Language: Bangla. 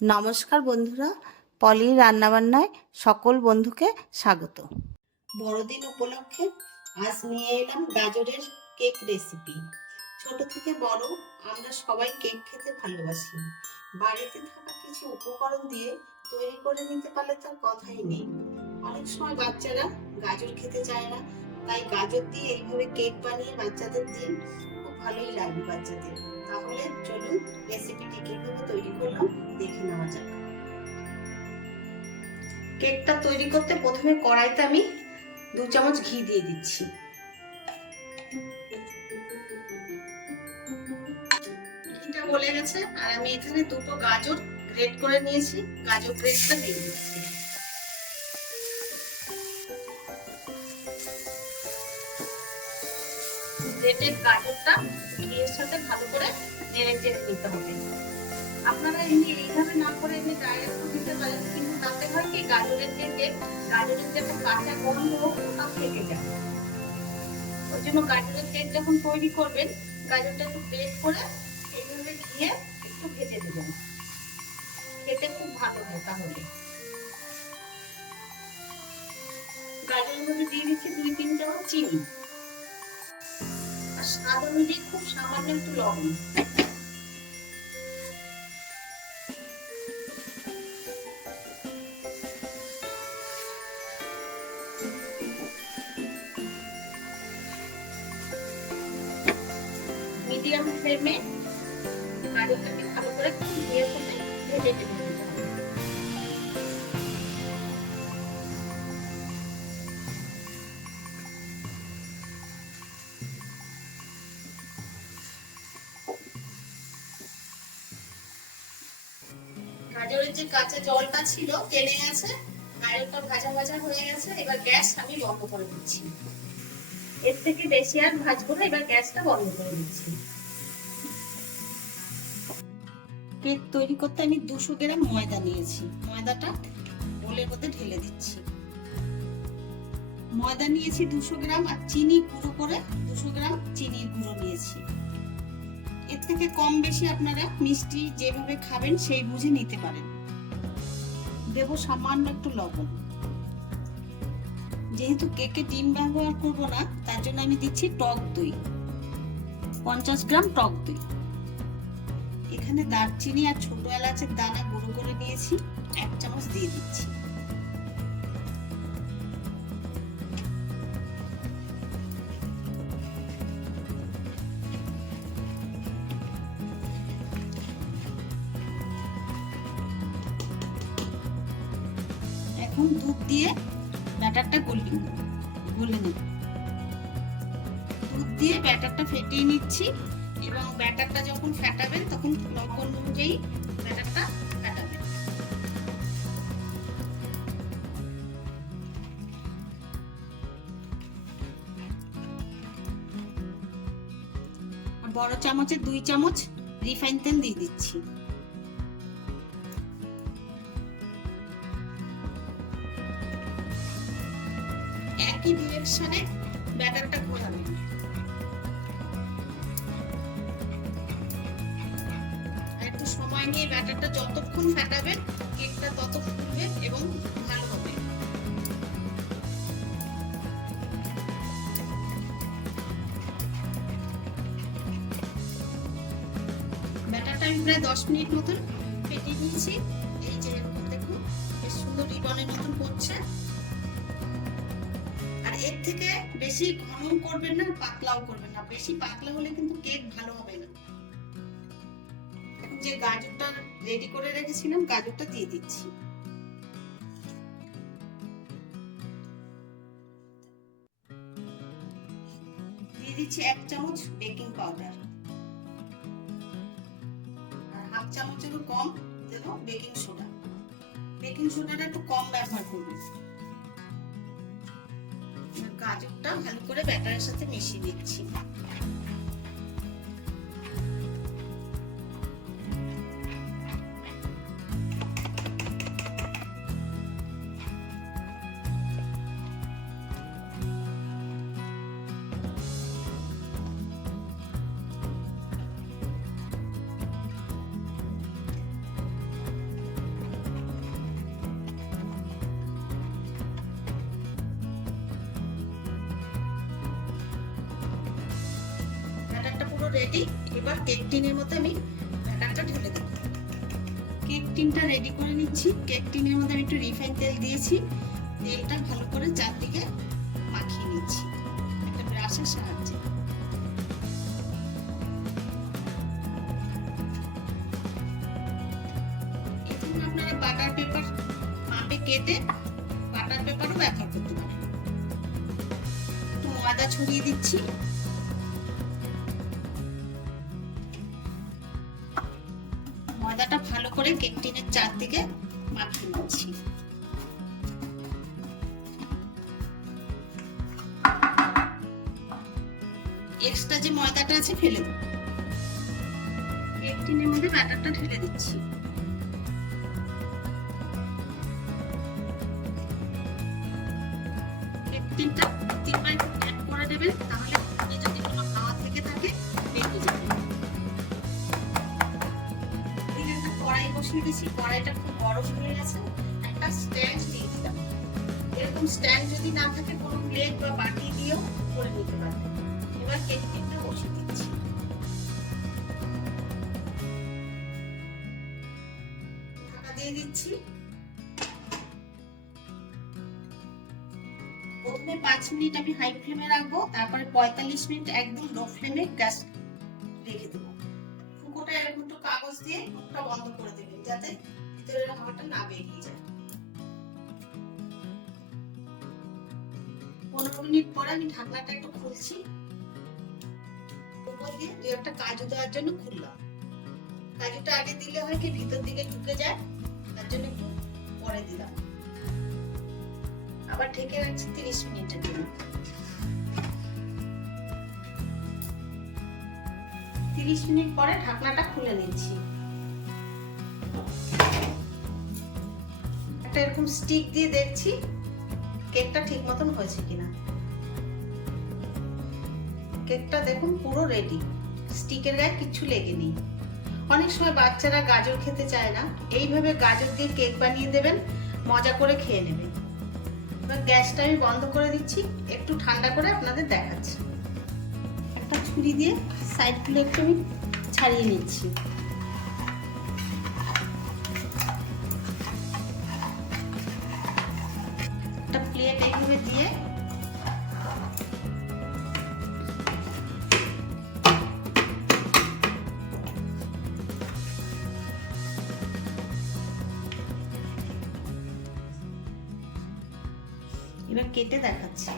নমস্কার বন্ধুরা, পলির রান্নাবান্নায় সকল বন্ধুকে স্বাগত। বড়দিন উপলক্ষে আজ নিয়ে এলাম গাজরের কেক রেসিপি ছোট থেকে বড় আমরা সবাই কেক খেতে ভালোবাসি। বাড়িতে থাকা কিছু উপকরণ দিয়ে তৈরি করে নিতে পারলে তার কথাই নেই। অনেক সময় বাচ্চারা গাজর খেতে চায় না, তাই গাজর দিয়ে এইভাবে কেক বানিয়ে বাচ্চাদের দিন ভালোই লাগবে বাচ্চাদের। তাহলে চলুন রেসিপিটি কীভাবে তৈরি করলাম দেখে নেওয়া যাক। কেকটা তৈরি করতে প্রথমে কড়াইতে আমি দু চামচ ঘি দিয়ে দিচ্ছি। গলে গেছে আর আমি এখানে দুটো গাজর গ্রেট করে নিয়েছি। গাজর গ্রেটটা দিয়ে দিচ্ছি। গ্রেটেড গাজরটা ঘিয়ের সাথে ভালো করে নেড়ে নিতে হবে। আপনারা এমনি এইভাবে না করে এমনি ডাইরেক্ট দিতে পারেন, কিন্তু তাতে হয় কি, গাজরের যে গাজরের যে কাঁচা গন্ধ, ওটা থেকে যায়। ওই জন্য গাজরের কেক যখন তৈরি করবেন, গাজরটা একটু গ্রেট করে এইভাবে দিয়ে একটু ভেজে দেবেন। খেতে খুব ভালো হয় তাহলে। গাজরের মধ্যে দিয়ে দিচ্ছি দুই তিন চামচ চিনি। স্বাদ অনুযায়ী খুব সামান্য একটু লবণ। মিডিয়াম ফ্লেমে গাজরটাকে ভালো করে ভেজে গাজরের যে কাঁচা জলটা ছিল গেছে ভাজা ভাজা হয়ে গেছে, এবার গ্যাস আমি বন্ধ করে দিচ্ছি। এর থেকে বেশি আর ভাজবো না, এবার গ্যাসটা বন্ধ করে দিচ্ছি। তৈরি করতে আমি দুশো গ্রাম ময়দা নিয়েছি। ময়দাটা বোলের মধ্যে ঢেলে দিচ্ছি। ময়দা নিয়েছি দুশো গ্রাম আর চিনি গুঁড়ো করে দুশো গ্রাম চিনির গুঁড়ো নিয়েছি। এর থেকে কম বেশি আপনারা মিষ্টি যেভাবে খাবেন সেই বুঝে নিতে পারেন। দেব সামান্য একটু লবণ। যেহেতু কেকে ডিম ব্যবহার করব না, তার জন্য আমি দিচ্ছি টক দই। পঞ্চাশ গ্রাম টক দই। এখানে দারচিনি আর ছোট এলাচের দানা গুঁড়ো করে নিয়েছি, এক চামচ দিয়ে দিচ্ছি। এখন দুধ দিয়ে ব্যাটারটা গলি গলে নেব। দুধ দিয়ে ব্যাটারটা ফেটিয়ে নিচ্ছি এবং ব্যাটারটা যখন ফেটাবেন তখন লবণ অনুযায়ী ব্যাটারটা ফেটাবেন। বড় চামচে দুই চামচ রিফাইন তেল দিয়ে দিচ্ছি। একই ডিরেকশনে ব্যাটারটা ঘোরাবেন একটু সময় নিয়ে ব্যাটারটা যতক্ষণ কেকটা তত এবং ভালো হবে। ব্যাটারটা আমি প্রায় দশ মিনিট মতন ফেটিয়ে নিয়েছি। এই যে দেখুন, বেশ সুন্দর রিবনের মতন করছে। থেকে বেশি ঘন করবেন না, পাতলাও করবেন না। বেশি পাতলা হলে কিন্তু কেক ভালো হবে না। যে গাজরটা রেডি করে রেখেছিলাম, গাজরটা দিয়ে দিচ্ছি। দিচ্ছি এক চামচ বেকিং পাউডার আর হাফ চামচেরও কম দেবো বেকিং সোডা বেকিং সোডাটা একটু কম ব্যবহার করবেন। গাজরটা ভালো করে ব্যাটারের সাথে মিশিয়ে দিচ্ছি। পুরো রেডি এবার কেক টিনের মধ্যে আমি ব্যাটারটা ঢেলে দেবো। কেক টিনটা রেডি করে নিচ্ছি। কেক টিনের মধ্যে আমি একটু রিফাইন তেল দিয়েছি। তেলটা ভালো করে চারদিকে মাখিয়ে নিচ্ছি। একটা ব্রাশের সাহায্যে। কেটে বাটার পেপারও ব্যবহার করতে পারেন। ময়দা ছড়িয়ে দিচ্ছি। করে কেক টিনের চারদিকে মাখিয়ে নিচ্ছি এক্সট্রা যে ময়দাটা আছে ফেলে দেবো। কেক টিনের মধ্যে ব্যাটারটা ঢেলে দিচ্ছি। কেক টিনটা তিনবার করে দেবেন, তাহলে বসিয়ে দিয়েছি কড়াইটা খুব গরম হয়ে গেছে, একটা স্ট্যান্ড দিয়ে দিলাম। এরকম স্ট্যান্ড যদি না থাকে, কোনো প্লেট বা বাটি দিয়েও করে নিতে পারবেন এবার কেক বসিয়ে দিচ্ছি। ঢাকা দিয়ে দিচ্ছি। প্রথমে পাঁচ মিনিট আমি হাই ফ্লেমে রাখব, তারপরে পঁয়তাল্লিশ মিনিট একদম লো ফ্লেমে গ্যাস রেখে দেবো। ফুকোটা এরকম একটু কাগজ দিয়ে মুখটা বন্ধ করে দেবেন যাতে ভিতরের হাওয়াটা না বেরিয়ে যায়। পনেরো মিনিট পরে আমি ঢাকনাটা একটু খুলছি। উপর দিয়ে একটা কাজু দেওয়ার জন্য খুললাম। কাজুটা আগে দিলে হয় কি ভিতর দিকে ঢুকে যায়, তার জন্য একটু পরে দিলাম। আবার ঢেকে রাখছি তিরিশ মিনিটের জন্য। তিরিশ মিনিট পরে ঢাকনাটা খুলে নিচ্ছি। একটা এরকম স্টিক দিয়ে দেখছি কেকটা ঠিক মতন হয়েছে কিনা। কেকটা দেখুন পুরো রেডি স্টিকের গায়ে কিচ্ছু লেগেনি অনেক সময় বাচ্চারা গাজর খেতে চায় না। এইভাবে গাজর দিয়ে কেক বানিয়ে দেবেন, মজা করে খেয়ে নেবেন। এবার গ্যাসটা আমি বন্ধ করে দিচ্ছি, একটু ঠান্ডা করে আপনাদের দেখাচ্ছি। একটা ছুরি দিয়ে সাইডগুলো একটু আমি ছাড়িয়ে নিচ্ছি। দিয়ে এবার কেটে দেখাচ্ছি।